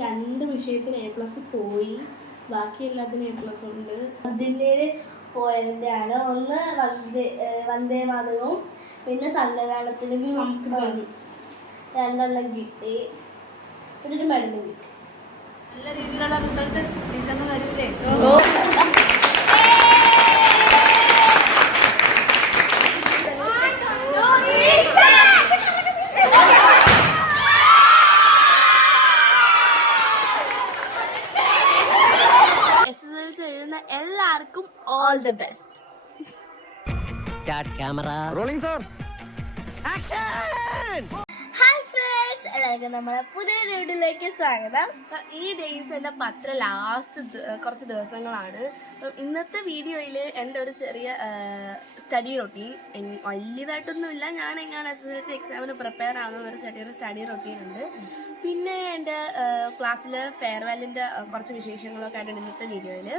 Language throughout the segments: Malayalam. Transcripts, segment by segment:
രണ്ട് വിഷയത്തിന് എ പ്ലസ് പോയി. ബാക്കി എല്ലാത്തിനും എ പ്ലസ് ഉണ്ട്. ജില്ലയിൽ പോയതിന്റെയാണ് ഒന്ന് വന്ദേ വന്ദേ മാതരവും പിന്നെ സംഘകാലത്തിന് സംസ്കൃതം രണ്ടെണ്ണം കിട്ടി പിന്നെ ഒരു മരുന്ന് കിട്ടി. നല്ല രീതിയിലുള്ള റിസൾട്ട് ടീച്ചറിന് തരൂലേ എസ് എസ് എൽ സി എഴുതുന്ന എല്ലാവർക്കും all the best Start camera. Rolling, sir. Action! Friends എല്ലാവർക്കും നമ്മളെ പുതിയ വീഡിയോയിലേക്ക് സ്വാഗതം. ഈ ഡേയ്സ് എന്റെ പത്ര ലാസ്റ്റ് കുറച്ച് ദിവസങ്ങളാണ്. ഇന്നത്തെ വീഡിയോയിൽ എന്റെ ഒരു ചെറിയ സ്റ്റഡി റൊട്ടീൻ വലിയതായിട്ടൊന്നുമില്ല ഞാൻ എങ്ങനെ എസ് എസ് എൽ സി എക്സാമിന് പ്രിപ്പയർ ആവുന്ന ഒരു ചെറിയൊരു സ്റ്റഡി റൊട്ടീൻ ഉണ്ട്. പിന്നെ എന്റെ ക്ലാസ്സിൽ ഫെയർവെല്ലിന്റെ കുറച്ച് വിശേഷങ്ങളൊക്കെ ആയിട്ട് ഇന്നത്തെ വീഡിയോയിൽ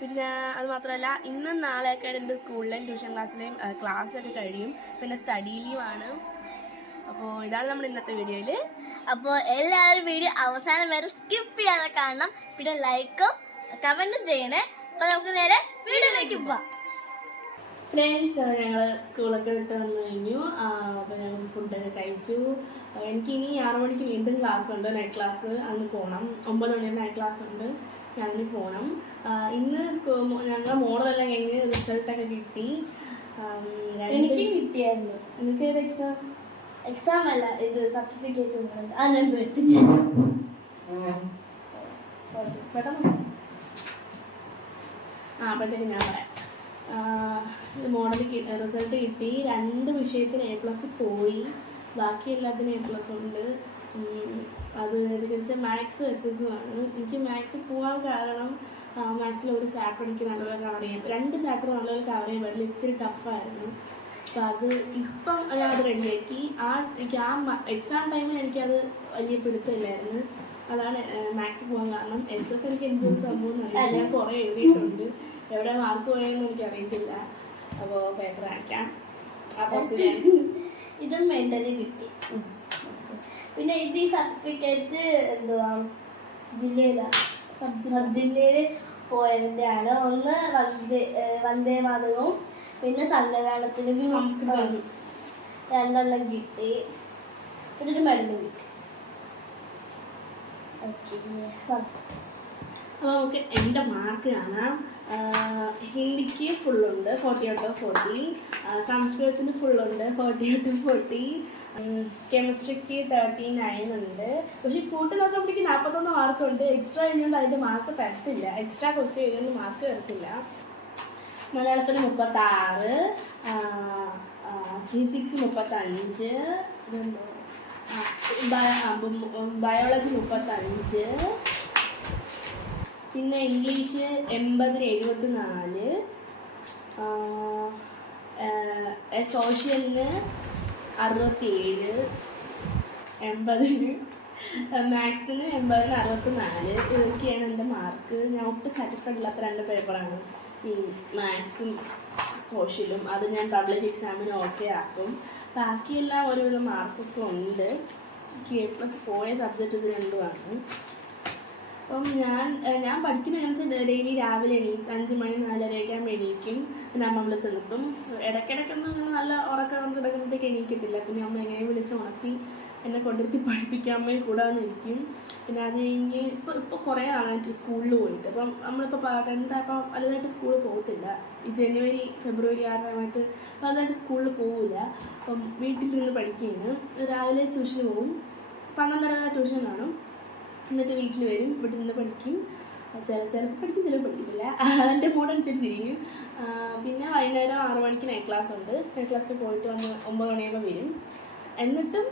പിന്നെ അത് മാത്രമല്ല ഇന്നും നാളെയൊക്കെ എന്റെ സ്കൂളിലെയും ട്യൂഷൻ ക്ലാസ്സിലെയും ക്ലാസ്സൊക്കെ കഴിയും. പിന്നെ സ്റ്റഡി ലീവാണ് അപ്പോൾ ഇതാണ് നമ്മുടെ ഇന്നത്തെ വീഡിയോയിൽ അപ്പോൾ എല്ലാവരും വീഡിയോ അവസാനം വരെ സ്കിപ്പ് ചെയ്യാതെ കാണണം. പിന്നെ ലൈക്കും കമന്റും ചെയ്യണേ. അപ്പോൾ നമുക്ക് നേരെ വീഡിയോയിലേക്ക് പോവാം. ഫ്രണ്ട്സ് ഞങ്ങൾ സ്കൂളൊക്കെ വിട്ട് വന്നു കഴിഞ്ഞു. അപ്പോൾ ഞങ്ങൾ ഫുഡൊക്കെ കഴിച്ചു. എനിക്ക് ഇനി ആറു മണിക്ക് വീണ്ടും ക്ലാസ് ഉണ്ട് നൈറ്റ് ക്ലാസ് അന്ന് പോകണം ഒമ്പത് മണി നൈറ്റ് ക്ലാസ് ഉണ്ട്. ഞാൻ അതിന് പോകണം ഇന്ന് ഇന്ന് ഞങ്ങൾ മോഡലെല്ലാം കഴിഞ്ഞ് റിസൾട്ടൊക്കെ കിട്ടി. എനിക്ക് കിട്ടിയായിരുന്നു. നിങ്ങൾക്ക് ഏത് എക്സാം എക്സാം അല്ല ഇത് സർട്ടിഫിക്കറ്റ് ആ ഞാൻ പെട്ടെന്ന് ആ അപ്പോഴത്തേക്ക് ഞാൻ പറയാം. മോഡൽ റിസൾട്ട് കിട്ടി. രണ്ട് വിഷയത്തിന് എ പ്ലസ് പോയി. ബാക്കി എല്ലാത്തിനും എ പ്ലസ് ഉണ്ട്. അത് വെച്ചാൽ മാത്സ് എസ് എസും ആണ്. എനിക്ക് മാത്സ് പോകാൻ കാരണം മാത്സിൽ ഒരു ചാപ്റ്റർ എനിക്ക് നല്ലപോലെ കവർ ചെയ്യാൻ രണ്ട് ചാപ്റ്റർ നല്ലപോലെ കവർ ചെയ്യാൻ പറ്റില്ല. ഇത്തിരി ടഫായിരുന്നു അപ്പം അത് ഇപ്പം അത് റെഡിയാക്കി. ആ എനിക്ക് ആ എക്സാം ടൈമിൽ എനിക്കത് വലിയ പിടുത്തമില്ലായിരുന്നു. അതാണ് മാത്സ് പോകാൻ കാരണം. എസ് എസ് എനിക്ക് എന്തോ സംഭവം ഞാൻ കുറേ എഴുതിയിട്ടുണ്ട്. എവിടെ മാർക്ക് പോയെന്ന് എനിക്ക് അറിയത്തില്ല അപ്പോൾ പേപ്പർ അയക്കാം അപ്പോൾ ഇത് മെന്റലി കിട്ടി. പിന്നെ ഇത് ഈ സർട്ടിഫിക്കറ്റ് എന്തുവാ? ജില്ലയിലാണ് സബ് ജില്ലയിൽ പോയതിന്റെയാണ് ഒന്ന് വന്ദേ വന്ദേ മാതരവും പിന്നെ സംഘഗാനത്തിന് സംസ്കൃതം രണ്ടെണ്ണം കിട്ടി പിന്നെ ഒരു മെഡലും കിട്ടി ഓക്കെ അപ്പോൾ നമുക്ക് എന്റെ മാർക്ക് കാണാം. ഹിന്ദിക്ക് ഫുള്ളുണ്ട് ഫോർട്ടി ഔട്ട് ഓഫ് ഫോർട്ടി സംസ്കൃതത്തിന് ഫുള്ളുണ്ട് ഫോർട്ടി ഔട്ട് ഓഫ് ഫോർട്ടി കെമിസ്ട്രിക്ക് തേർട്ടി നയൻ ഉണ്ട്. പക്ഷെ കൂട്ടി നോക്കുമ്പോഴേക്ക് നാൽപ്പത്തൊന്ന് മാർക്കുണ്ട് എക്സ്ട്രാ കഴിഞ്ഞുകൊണ്ട് അതിന്റെ മാർക്ക് തരത്തില്ല. എക്സ്ട്രാ ക്വസ്റ്റ്യൻ എഴുതുകൊണ്ട് മാർക്ക് തരത്തില്ല. മലയാളത്തിന് മുപ്പത്താറ് ഫിസിക്സ് മുപ്പത്തഞ്ച് ബയോളജി മുപ്പത്തഞ്ച് പിന്നെ ഇംഗ്ലീഷ് എൺപതിന് എഴുപത്തി നാല് സോഷ്യലിന് അറുപത്തിയേഴ് എൺപതിന് മാത്സിന് എൺപതിന് അറുപത്തി നാല് ഇതൊക്കെയാണ് എന്റെ മാർക്ക്. ഞാൻ ഒട്ടും സാറ്റിസ്ഫൈഡ് ഇല്ലാത്ത രണ്ട് പേപ്പറാണ് മാത്സും സോഷ്യലും അത് ഞാൻ പബ്ലിക് എക്സാമിന് ഓക്കെ ആക്കും. ബാക്കിയെല്ലാം ഒരുവിധം മാർക്കൊക്കെ ഉണ്ട്. എ പ്ലസ് പോയ സബ്ജക്റ്റ് ഇത് രണ്ടുമാണ്. അപ്പം ഞാൻ ഞാൻ പഠിക്കുന്ന ഡെയിലി രാവിലെ എണീച്ച് അഞ്ച് മണി നാലരയൊക്കെ ആകുമ്പോൾ എണീക്കും. പിന്നെ അമ്മ വിളിച്ച് നിർത്തും. ഇടയ്ക്കിടയ്ക്കൊന്നും നല്ല ഉറക്കം കിടക്കുമ്പോഴത്തേക്ക് എണീക്കത്തില്ല. പിന്നെ അമ്മ എങ്ങനെ വിളിച്ച് ഉണർത്തി എന്നെ കൊണ്ടിരുത്തി പഠിപ്പിക്കാമേ അമ്മയും ഇരിക്കും പിന്നെ അത് കഴിഞ്ഞ് ഇപ്പോൾ ഇപ്പോൾ കുറേ ആളായിട്ട് സ്കൂളിൽ പോയിട്ട്. അപ്പം നമ്മളിപ്പോൾ ടെൻത്തായപ്പോൾ വലുതായിട്ട് സ്കൂളിൽ പോകത്തില്ല. ഈ ജനുവരി ഫെബ്രുവരി ആ സമയത്ത് വലുതായിട്ട് സ്കൂളിൽ പോകില്ല അപ്പം വീട്ടിലിരുന്ന് പഠിക്കുകയാണ്. രാവിലെ ട്യൂഷന് പോകും പന്ത്രണ്ടര ട്യൂഷൻ കാണും. എന്നിട്ട് വീട്ടിൽ വരും. ഇവിടെ നിന്ന് പഠിക്കും. ചില ചിലപ്പോൾ പഠിക്കും ചിലപ്പോൾ പഠിക്കത്തില്ല. അതിന്റെ മൂഡ് അനുസരിച്ചിരിക്കും. പിന്നെ വൈകുന്നേരം ആറ് മണിക്ക് നൈറ്റ് ക്ലാസ് ഉണ്ട്. നൈറ്റ് ക്ലാസ്സിൽ പോയിട്ട് വന്ന് ഒമ്പത് മണിയാകുമ്പോൾ വരും. എന്നിട്ടും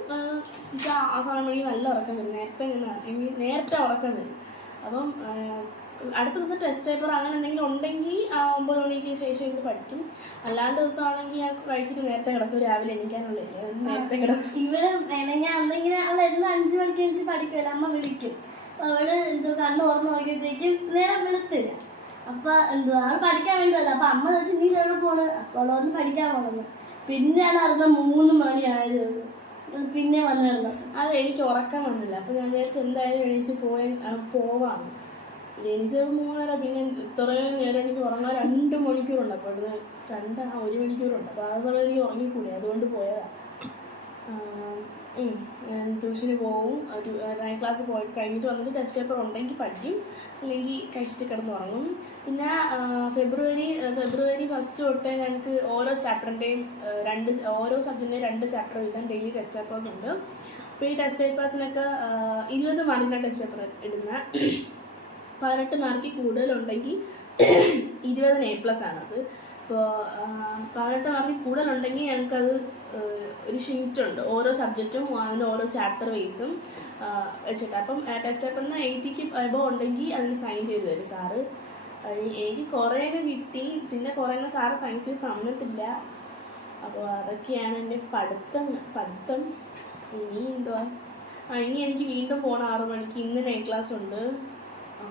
എനിക്ക് ആ ആ സമയം മണിക്ക് നല്ല ഉറക്കം വരും. നേരത്തെ എനിക്ക് നേരത്തെ ഉറക്കം വരും. അപ്പം അടുത്ത ദിവസം ടെസ്റ്റ് പേപ്പർ അങ്ങനെ എന്തെങ്കിലും ഉണ്ടെങ്കിൽ ആ ഒമ്പത് മണിക്ക് ശേഷം എനിക്ക് പഠിക്കും. അല്ലാണ്ട് ദിവസമാണെങ്കിൽ ഞാൻ കഴിച്ചിട്ട് നേരത്തെ കിടക്കും. രാവിലെ എണീക്കാനുള്ള നേരത്തെ കിടക്കും. ഇവൾ ഞാൻ അന്നിങ്ങനെ അവൾ എന്നും അഞ്ചു മണിക്ക് എനിക്ക് പഠിക്കുമല്ലോ അമ്മ വിളിക്കും. അവൾ എന്തോ കണ്ണ് തുറന്ന് നോക്കിയപ്പോഴത്തേക്കും നേരെ വെളുത്തില്ല. അപ്പൊ എന്തുവാ അവൾ പഠിക്കാൻ വേണ്ടി അപ്പൊ അമ്മ ചോദിച്ചു നീ എവിടെ പോണ്? അപ്പൊ അവൾ പറഞ്ഞു പഠിക്കാൻ പോണെന്ന്. പിന്നെയാണ് അറിഞ്ഞ മൂന്ന് മണി ആയതേ ഉള്ളൂ. പിന്നെ വന്നിരുന്നു. അത് എനിക്ക് ഉറക്കം വന്നില്ല. അപ്പോൾ ഞാൻ വിചാരിച്ചു എന്തായാലും എണീച്ച് പോയ പോവാം എണീച്ച് മൂന്നര പിന്നെ ഇത്രയും നേരം എനിക്ക് ഉറങ്ങാൻ രണ്ട് മണിക്കൂറുണ്ട്. അപ്പോൾ ഇവിടുന്ന് രണ്ട് ഒരു മണിക്കൂറുണ്ട്. അപ്പോൾ ആ സമയത്ത് എനിക്ക് ഉറങ്ങിക്കൂടി? അതുകൊണ്ട് പോയതാണ് ട്യൂഷന് പോവും. നയൻ ക്ലാസ് പോയി കഴിഞ്ഞിട്ട് വന്നിട്ട് ടെസ്റ്റ് പേപ്പർ ഉണ്ടെങ്കിൽ പഠിക്കും. അല്ലെങ്കിൽ കഴിച്ചിട്ട് കിടന്ന് ഉറങ്ങും പിന്നെ ഫെബ്രുവരി ഫെബ്രുവരി ഫസ്റ്റ് തൊട്ട് ഞങ്ങൾക്ക് ഓരോ ചാപ്റ്ററിന്റെയും രണ്ട് ഓരോ സബ്ജക്റ്റിന്റെയും രണ്ട് ചാപ്റ്റർ വീതം ഡെയിലി ടെസ്റ്റ് പേപ്പേഴ്സ് ഉണ്ട്. അപ്പോൾ ഈ ടെസ്റ്റ് പേപ്പേഴ്സിനൊക്കെ ഇരുപത് മാർക്കിന്റെ ടെസ്റ്റ് പേപ്പർ ഇടുന്ന പതിനെട്ട് മാർക്കിൽ കൂടുതലുണ്ടെങ്കിൽ ഇരുപതിന് എ പ്ലസ് ആണത്. അപ്പോൾ പതിനെട്ട് മാർക്കിൽ കൂടുതലുണ്ടെങ്കിൽ ഞങ്ങൾക്കത് ഒരു ഷീറ്റ് ഉണ്ട് ഓരോ സബ്ജക്റ്റും അതിന്റെ ഓരോ ചാപ്റ്റർ വൈസും വെച്ചിട്ട്. അപ്പം ടെസ്റ്റ് പേപ്പറിന് എയ്റ്റിക്ക് എബോ ഉണ്ടെങ്കിൽ അതിന് സൈൻ ചെയ്ത് തരും സാറ്. എനിക്ക് കുറേയൊക്കെ കിട്ടി. പിന്നെ കുറേ എണ്ണം സാറ് സൈൻ ചെയ്ത് തന്നിട്ടില്ല. അപ്പോൾ അതൊക്കെയാണ് എന്റെ പഠിത്തം. പഠിത്തം ഇനി എന്തുവാ? ആ ഇനി എനിക്ക് വീണ്ടും പോകണം ആറു മണിക്ക് ഇന്ന് നൈറ്റ് ക്ലാസ് ഉണ്ട്. ആ.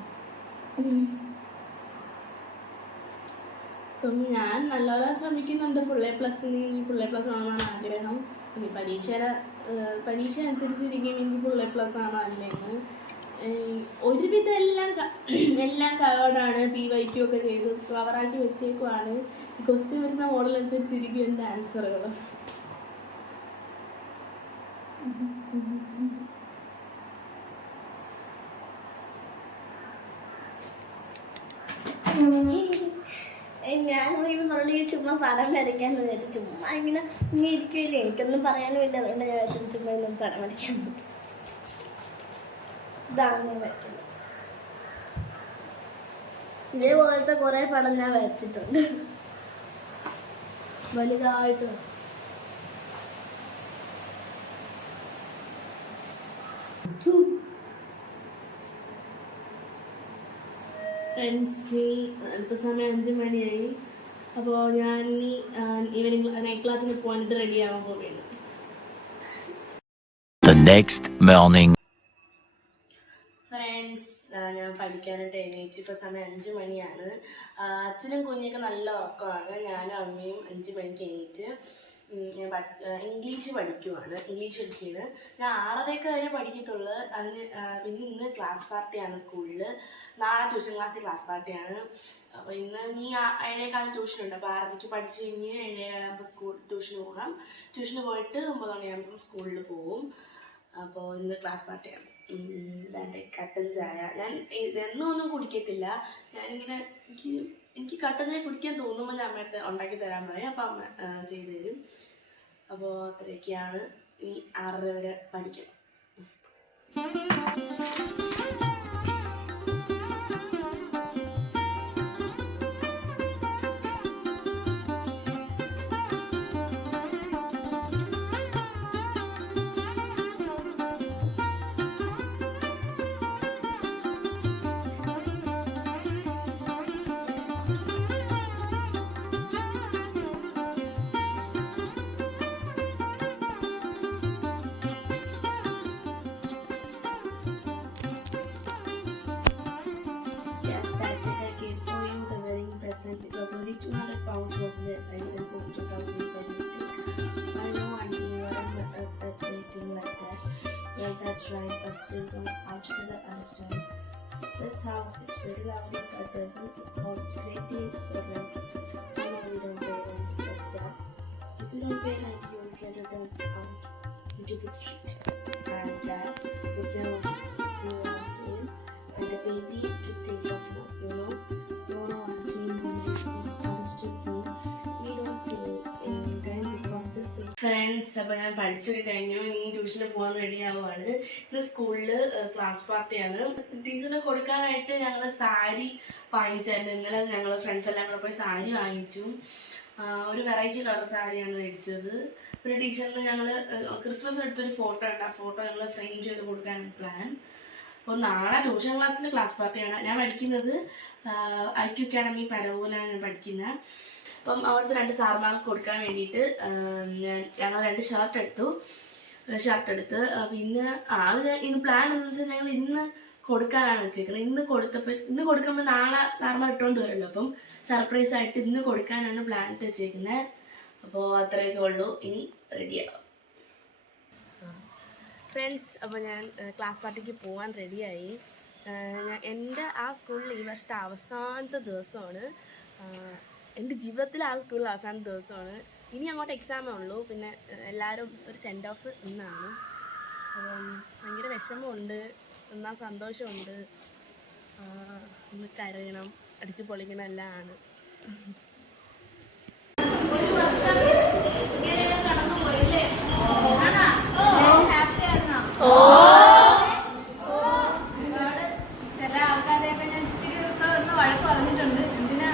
അപ്പം ഞാൻ നല്ലപോലെ ശ്രമിക്കുന്നുണ്ട്. ഫുൾ എ പ്ലസ് ഇനി ഫുൾ എ പ്ലസ് ആണെന്നാണ് ആഗ്രഹം. ഇനി പരീക്ഷയുടെ ഏഹ്, പരീക്ഷ അനുസരിച്ചിരിക്കും എനിക്ക് ഫുൾ എ പ്ലസ് ആണ് ആഗ്രഹം. ഒരുവിധ എല്ലാം എല്ലാം കവേർഡാണ് പി വൈ ഒക്കെ ചെയ്ത് കവറാക്കി വെച്ചേക്കുവാണ്. ക്വസ്റ്റ്യൻ വരുന്ന മോഡൽ അനുസരിച്ചിരിക്കും എന്റെ ആൻസറുകൾ പറഞ്ഞു ചുമ്മാ പടം വരയ്ക്കാന്ന് വിചാരിച്ചു ചുമ്മാ ഇങ്ങനെ ഇങ്ങനെ ഇരിക്കില്ല എനിക്കൊന്നും പറയാനും ഇല്ല അതുകൊണ്ട് ഞാൻ വിചാരിച്ചു ചുമ്മാ ഇങ്ങനെ പടം വരയ്ക്കാൻ ഇതാണ് ഞാൻ വരയ്ക്കുന്നത്. ഇതേപോലത്തെ കുറെ പടം ഞാൻ വരച്ചിട്ടുണ്ട്. വലുതായിട്ട് ഫ്രണ്ട്സ് അല്പസമയം സമയം അഞ്ച് മണിയായി അപ്പോൾ ഞാൻ ഇനി ഈവനിങ് നൈറ്റ് ക്ലാസ്സിന് പോകാനായിട്ട് റെഡി ആവാൻ പോവുകയാണ്. The next morning. ഫ്രണ്ട്സ് ഞാൻ പഠിക്കാനായിട്ട് എണീച്ച് ഇപ്പോൾ സമയം അഞ്ച് മണിയാണ്. അച്ഛനും കുഞ്ഞൊക്കെ നല്ല ഉറക്കമാണ്. ഞാനും അമ്മയും അഞ്ച് മണിക്ക് എണീറ്റ്. ഇംഗ്ലീഷ് പഠിക്കുവാണ്. ഇംഗ്ലീഷ് പഠിക്കുകയാണ്. ഞാൻ ആറരയൊക്കെ വരെ പഠിക്കത്തുള്ളൂ. അതിന് പിന്നെ ഇന്ന് ക്ലാസ് പാർട്ടിയാണ് സ്കൂളിൽ നാളെ ട്യൂഷൻ ക്ലാസ്സിൽ ക്ലാസ് പാർട്ടിയാണ്. അപ്പോൾ ഇന്ന് നീ ഏഴേക്കാലം ട്യൂഷൻ ഉണ്ട് അപ്പോൾ ആറരയ്ക്ക് പഠിച്ച് കഴിഞ്ഞ് ഏഴേകാലാകുമ്പോൾ സ്കൂൾ ട്യൂഷന് പോകണം ട്യൂഷന് പോയിട്ട് ഒമ്പത് മണിയാകുമ്പം സ്കൂളിൽ പോകും അപ്പോൾ ഇന്ന് ക്ലാസ് പാർട്ടിയാണ്. കട്ടൻ ചായ. ഞാൻ ഇതെന്നും ഒന്നും കുടിക്കത്തില്ല. ഞാനിങ്ങനെ എനിക്ക് എനിക്ക് കട്ടൻ ചായ കുടിക്കാൻ തോന്നുമ്പോൾ ഞാൻ അമ്മയടുത്ത് ഉണ്ടാക്കി തരാൻ പറയും. അപ്പം അമ്മ ചെയ്തു തരും. അപ്പോൾ അത്രയൊക്കെയാണ് ഈ ആറര വരെ പഠിക്കണം. Was only 200 pounds, wasn't it? I didn't go 2000 by mistake. I know, Auntie, you are uh, updating like that. Well, that's right, but still don't altogether understand. This house is very lovely, but doesn't it cost a great deal for rent? I know we don't pay rent, but yeah. If you don't pay rent, you will get rent out into the street. And that would never are jail and the baby to think of friends അപ്പോൾ ഞാൻ പഠിച്ചൊക്കെ കഴിഞ്ഞു. ഇനി ട്യൂഷന് പോകാൻ റെഡി ആവുകയാണ് ഇന്ന് സ്കൂളിൽ ക്ലാസ് പാർട്ടിയാണ് ടീച്ചറിന് കൊടുക്കാനായിട്ട് ഞങ്ങൾ സാരി വാങ്ങിച്ചായിരുന്നു. ഇന്നലെ ഞങ്ങൾ ഫ്രണ്ട്സ് എല്ലാം കൂടെ പോയി സാരി വാങ്ങിച്ചു. ഒരു വെറൈറ്റി കളർ സാരിയാണ് മേടിച്ചത്. പിന്നെ ടീച്ചറിന് ഞങ്ങൾ ക്രിസ്മസ് എടുത്തൊരു ഫോട്ടോ ഉണ്ട്. ആ ഫോട്ടോ ഞങ്ങൾ ഫ്രെയിം ചെയ്ത് കൊടുക്കാനാണ് പ്ലാൻ അപ്പോൾ നാളെ ട്യൂഷൻ ക്ലാസ്സിൽ ക്ലാസ് പാർട്ടിയാണ് ഞാൻ പഠിക്കുന്നത് ഐ ക്യു അക്കാഡമി പരവൂലാണ് ഞാൻ പഠിക്കുന്നത് അപ്പം അവിടുത്തെ രണ്ട് സാർമാർക്ക് കൊടുക്കാൻ വേണ്ടിയിട്ട് ഞാൻ ഞങ്ങൾ രണ്ട് ഷർട്ട് എടുത്തു. ഷർട്ട് എടുത്ത് പിന്നെ ആ ഇന്ന് പ്ലാൻ എന്ന് വെച്ചാൽ ഞങ്ങൾ ഇന്ന് കൊടുക്കാനാണ് വെച്ചേക്കുന്നത്. ഇന്ന് കൊടുത്തപ്പോൾ ഇന്ന് കൊടുക്കുമ്പോൾ നാളെ സാർമാർ ഇട്ടുകൊണ്ട് വരുമല്ലോ. അപ്പം സർപ്രൈസ് ആയിട്ട് ഇന്ന് കൊടുക്കാനാണ് പ്ലാൻ ഇട്ട് വെച്ചേക്കുന്നത് അപ്പോൾ അത്രയൊക്കെ ഉള്ളൂ. ഇനി റെഡിയാവും ഫ്രണ്ട്സ് അപ്പോൾ ഞാൻ ക്ലാസ് പാർട്ടിക്ക് പോകാൻ റെഡിയായി എന്റെ ആ സ്കൂളിൽ ഈ വർഷത്തെ അവസാനത്തെ ദിവസമാണ്. എന്റെ ജീവിതത്തിലെ ആ സ്കൂളിൽ അവസാന ദിവസമാണ്. ഇനി അങ്ങോട്ട് എക്സാമേ ഉള്ളൂ. പിന്നെ എല്ലാവരും ഒരു സെൻഡ് ഓഫ് ഇന്നാണ്. അപ്പം ഭയങ്കര വിഷമമുണ്ട്. എന്നാൽ സന്തോഷമുണ്ട്. ഒന്ന് കരയണം. അടിച്ച് പൊളിക്കണം എല്ലാം ആണ്? ഒരു വർഷം ഇങ്ങനെ കടന്നു പോയില്ലേ ആണോ ഹാപ്പി ആയിരുന്നോ ഒരുപാട് ചില ആൾക്കാരെയൊക്കെ ഞാൻ ഇത്തിരി ഒക്കെ ഒന്ന് വഴക്ക് പറഞ്ഞിട്ടുണ്ട് എന്തിനാ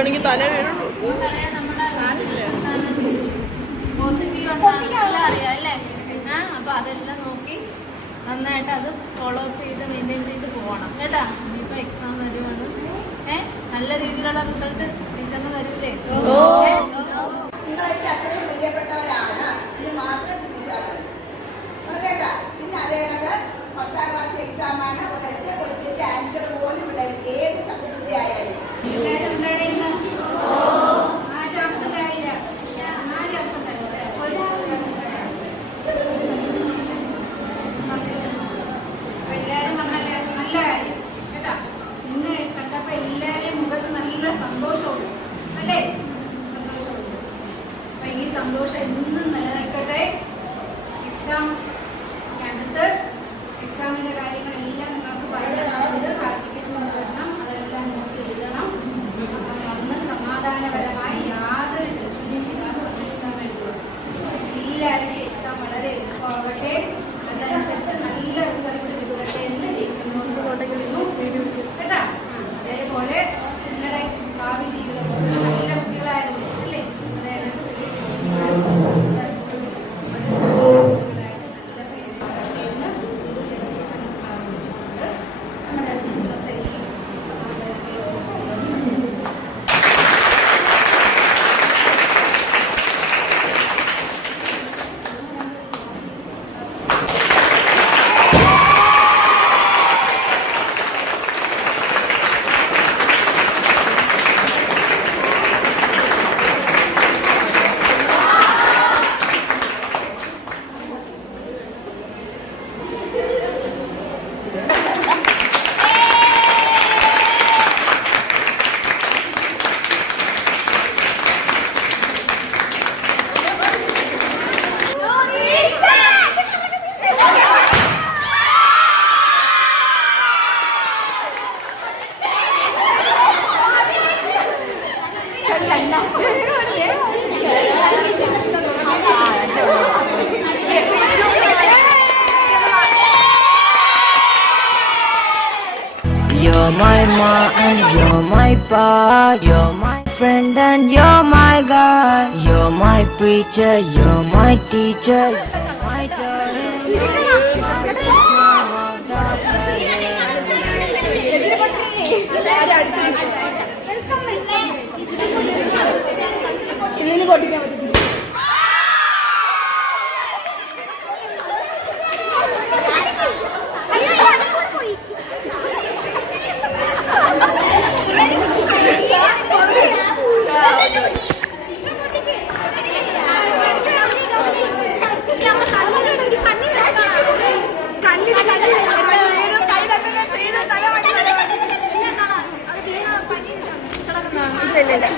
എനിക്ക് തല വീഴുള്ളൂ നമുക്കറിയാം നമ്മുടെ പോസിറ്റീവ് എന്താണെന്നെല്ലാം അറിയാം അല്ലേ? ആ അപ്പൊ അതെല്ലാം നോക്കി നന്നായിട്ട് അത് ഫോളോ അപ്പ് ചെയ്ത് മെയിന്റെയിൻ ചെയ്ത് പോകണം. കേട്ടാ? ഇനിയിപ്പോ എക്സാം വരുവാണ്. ഏ? നല്ല രീതിയിലുള്ള റിസൾട്ട് ടീച്ചറിന് തരൂലേ? ഏ? നിങ്ങളൊക്കെ അത്രയും പ്രിയപ്പെട്ടവരാണ്. ഇനി മാത്രം ചിന്തിച്ചാൽ മതി. പിന്നെ പത്താം ക്ലാസ് എക്സാമാണ് ഒരൊറ്റ ആൻസർ പോലും ഇടരുത് ഏത് സബ്ജക്റ്റിന്റെ ആയാലും my ma and you're my pa. You're my friend and you're my guy. You're my preacher, you're my teacher. You're my darling. You're my mama, doctor, yeah.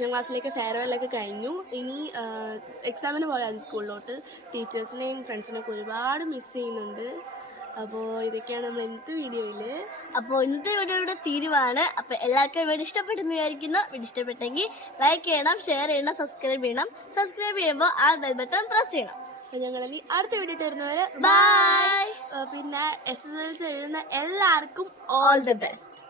Tuition ക്ലാസ്സിലേക്ക് ഫെയർവെല്ലൊക്കെ കഴിഞ്ഞു. ഇനി എക്സാമിന് പോയാൽ സ്കൂളിലോട്ട് ടീച്ചേഴ്സിനെയും ഫ്രണ്ട്സിനെയൊക്കെ ഒരുപാട് മിസ് ചെയ്യുന്നുണ്ട്. അപ്പോൾ ഇതൊക്കെയാണ് നമ്മൾ ഇന്നത്തെ വീഡിയോയിൽ അപ്പോൾ ഇന്നത്തെ വീഡിയോ ഇവിടെ തീരുവാണ്. അപ്പോൾ എല്ലാവർക്കും ഇവിടെ ഇഷ്ടപ്പെട്ടെന്ന് വിചാരിക്കുന്നു. ഇവിടെ ഇഷ്ടപ്പെട്ടെങ്കിൽ ലൈക്ക് ചെയ്യണം ഷെയർ ചെയ്യണം സബ്സ്ക്രൈബ് ചെയ്യണം. സബ്സ്ക്രൈബ് ചെയ്യുമ്പോൾ ആ ബെൽ ബട്ടൺ പ്രസ് ചെയ്യണം. അപ്പോൾ ഞങ്ങൾ ഇനി അടുത്ത വീഡിയോ വരുന്നവരെ ബൈ പിന്നെ എസ് എസ് എൽ സി എഴുതുന്ന എല്ലാവർക്കും ഓൾ ദി ബെസ്റ്റ്